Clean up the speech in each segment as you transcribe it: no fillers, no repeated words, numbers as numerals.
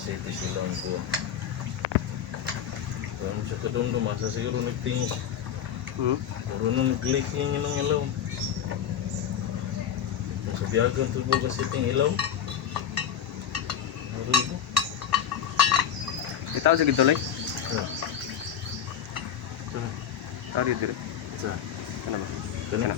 City silang ko. Kung sa kadong masa siguro nagtingin. Puro nung nag-click yung inong ilaw. Kung sa biyagan tubo kasi ting ilaw. Maribo. Itaw sa gituloy. Tadi dire. Sa. Kana ba? Kana.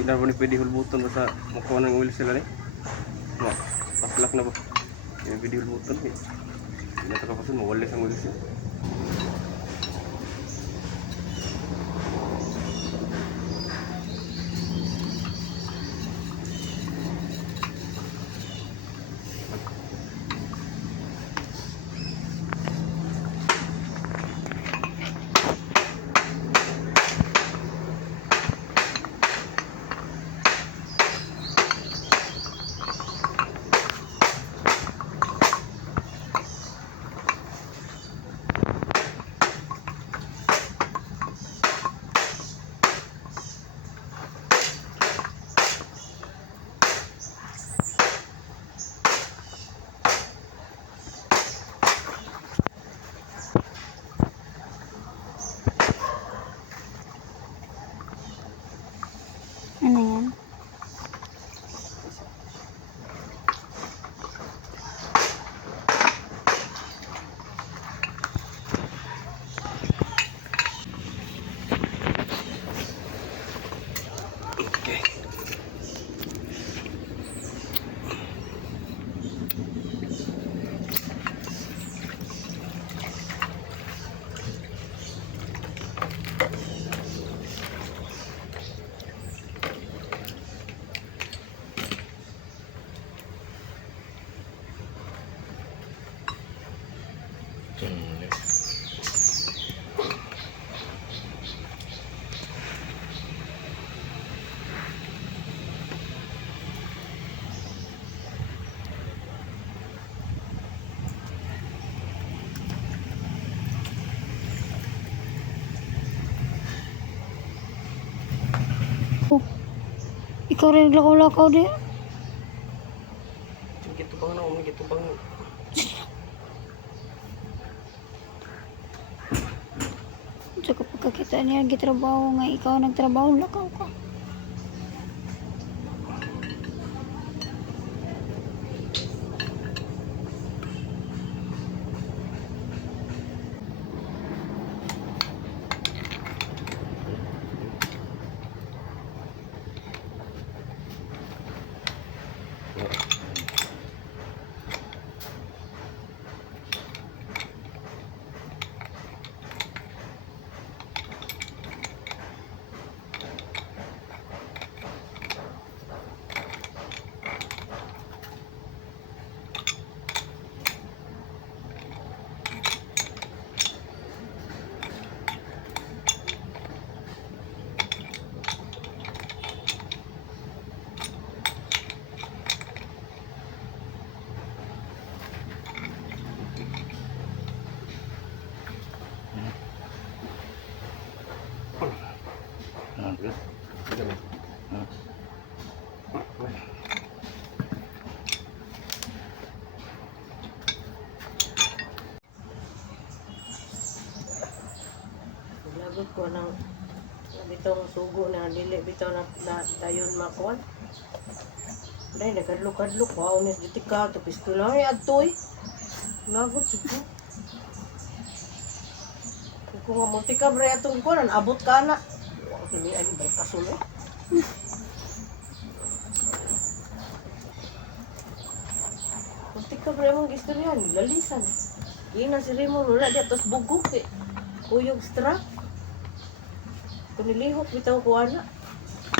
Tidak boleh pwede hulbuton basta makuha ng oil sila ni. No, paslak na ba? Yung pwede hulbuton eh. Hindi na kapasun, mawalis ang oil sila. Ano yan? Okay. Ikaw rin naglakaw-lakaw di. Gitu bang na, gitu bang. Sa kapagkakita niya gitrabaho nga ikaw nagtrabaho lakaw ka. Lagot ko ng bitong sugo na dili bitaw na dayon makuan. Dai nagkadlok-kadlok wow nes ditika to pistola ay adtoy. Lagot sugo. Kung nga multi ka bre atong ko abot ka na. Kini ay berkasulo. Multi ka bre mong istorya ni lalisan. Ina si Remo wala di atos bugok eh. Kuyog strap. Kung nilihok bitaw ko ana.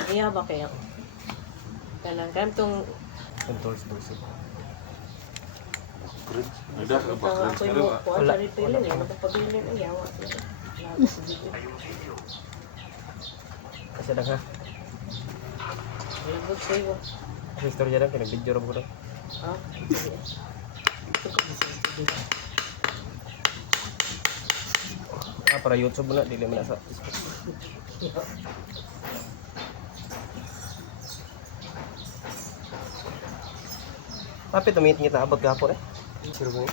Iya ba kaya? Kanang kantong Controls. Ada ka ba? ako yung kuha sa retail eh. Napapabilin ang yawa. Kasi dah ha. Lagot sa'yo. History dah kena video ram ko. Ha? Ito ka bisa. Para YouTube na, dili man na sa Facebook. Tapi tumit kita abot gapon eh. Siro ba?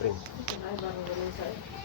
Spring. Ay, bago ganun sa'yo.